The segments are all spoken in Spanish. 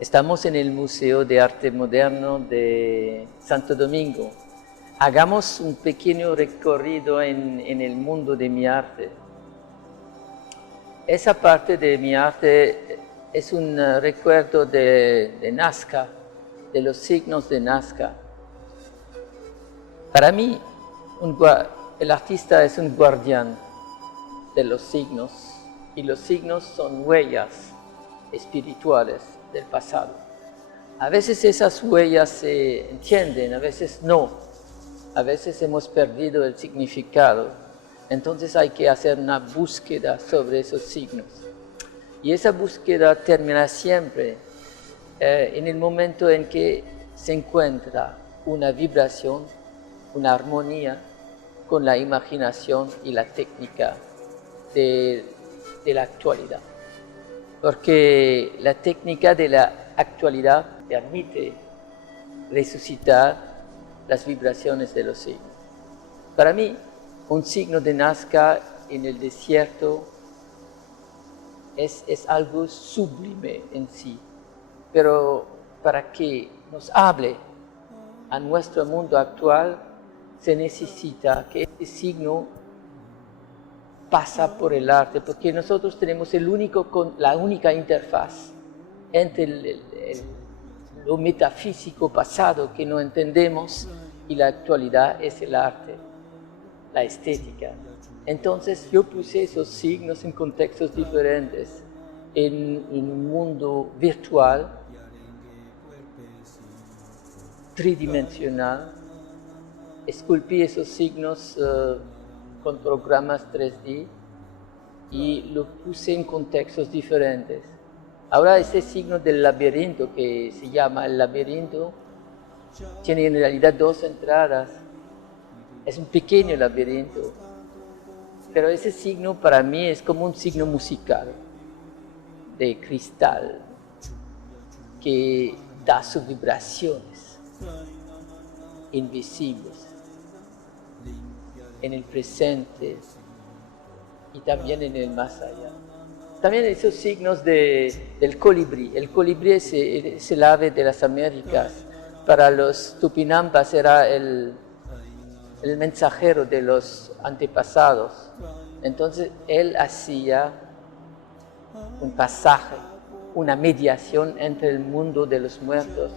Estamos en el Museo de Arte Moderno de Santo Domingo. Hagamos un pequeño recorrido en el mundo de mi arte. Esa parte de mi arte es un recuerdo de Nazca, de los signos de Nazca. Para mí, el artista es un guardián de los signos, y los signos son huellas espirituales del pasado. A veces esas huellas se entienden, a veces no. A veces hemos perdido el significado. Entonces hay que hacer una búsqueda sobre esos signos. Y esa búsqueda termina siempre en el momento en que se encuentra una vibración, una armonía con la imaginación y la técnica de la actualidad. Porque la técnica de la actualidad permite resucitar las vibraciones de los signos. Para mí, un signo de Nazca en el desierto es algo sublime en sí, pero para que nos hable a nuestro mundo actual, se necesita que este signo pasa por el arte, porque nosotros tenemos la única interfaz entre lo metafísico pasado que no entendemos y la actualidad es el arte, la estética. Entonces yo puse esos signos en contextos diferentes, en un mundo virtual, tridimensional. Esculpí esos signos con programas 3D y lo puse en contextos diferentes. Ahora este signo del laberinto, que se llama el laberinto, tiene en realidad dos entradas. Es un pequeño laberinto, pero ese signo para mí es como un signo musical de cristal que da sus vibraciones invisibles en el presente y también en el más allá. También esos signos del colibrí. El colibrí es el ave de las Américas. Para los tupinampas era el mensajero de los antepasados. Entonces él hacía un pasaje, una mediación entre el mundo de los muertos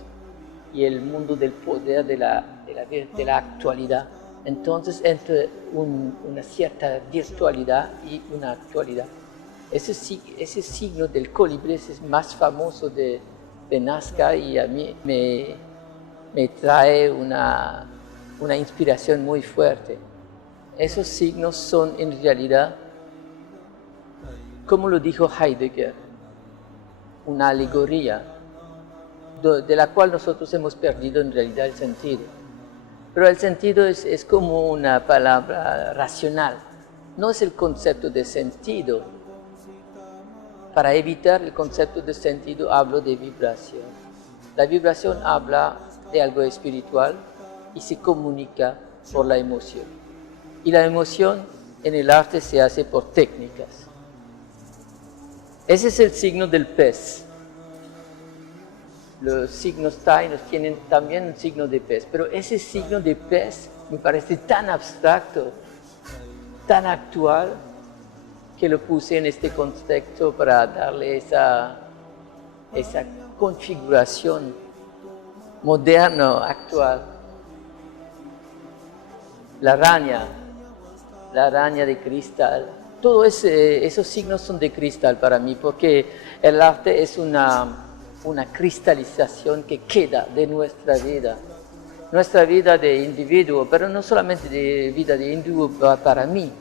y el mundo del poder de la actualidad. Entonces, entre una cierta virtualidad y una actualidad. Ese signo del colibrí es más famoso de Nazca y a mí me trae una inspiración muy fuerte. Esos signos son en realidad, como lo dijo Heidegger, una alegoría de la cual nosotros hemos perdido en realidad el sentido. Pero el sentido es como una palabra racional, no es el concepto de sentido. Para evitar el concepto de sentido hablo de vibración. La vibración habla de algo espiritual y se comunica por la emoción. Y la emoción en el arte se hace por técnicas. Ese es el signo del pez. Los signos taínos tienen también un signo de pez, pero ese signo de pez me parece tan abstracto, tan actual, que lo puse en este contexto para darle esa configuración moderna, actual. La araña de cristal, todos esos signos son de cristal para mí, porque el arte es una cristalización que queda de nuestra vida de individuo, pero no solamente de vida de individuo. Para mí,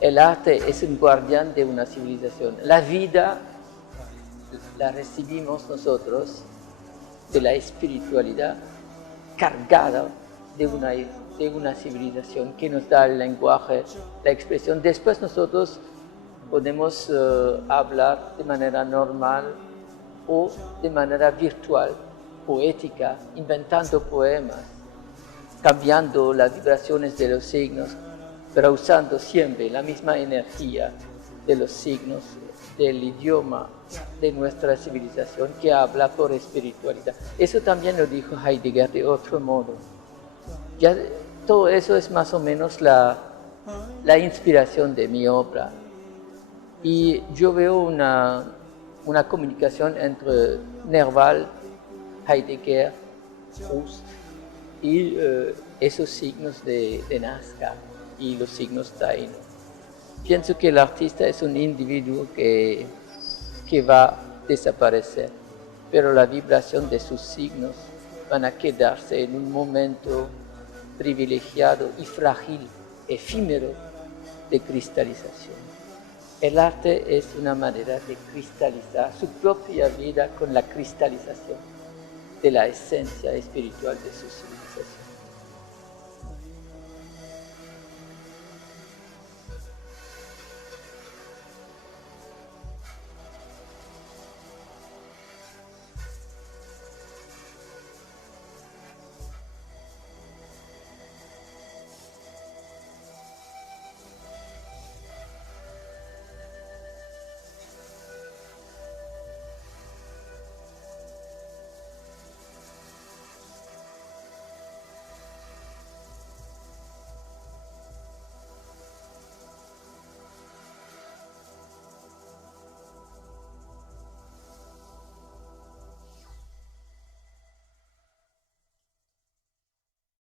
el arte es un guardián de una civilización. La vida la recibimos nosotros de la espiritualidad cargada de una civilización que nos da el lenguaje, la expresión. Después nosotros podemos hablar de manera normal o de manera virtual, poética, inventando poemas, cambiando las vibraciones de los signos, pero usando siempre la misma energía de los signos del idioma de nuestra civilización que habla por espiritualidad. Eso también lo dijo Heidegger de otro modo. Ya todo eso es más o menos la inspiración de mi obra. Y yo veo una comunicación entre Nerval, Heidegger, Proust y esos signos de Nazca y los signos taínos. Pienso que el artista es un individuo que va a desaparecer, pero la vibración de sus signos van a quedarse en un momento privilegiado y frágil, efímero de cristalización. El arte es una manera de cristalizar su propia vida con la cristalización de la esencia espiritual de su civilización.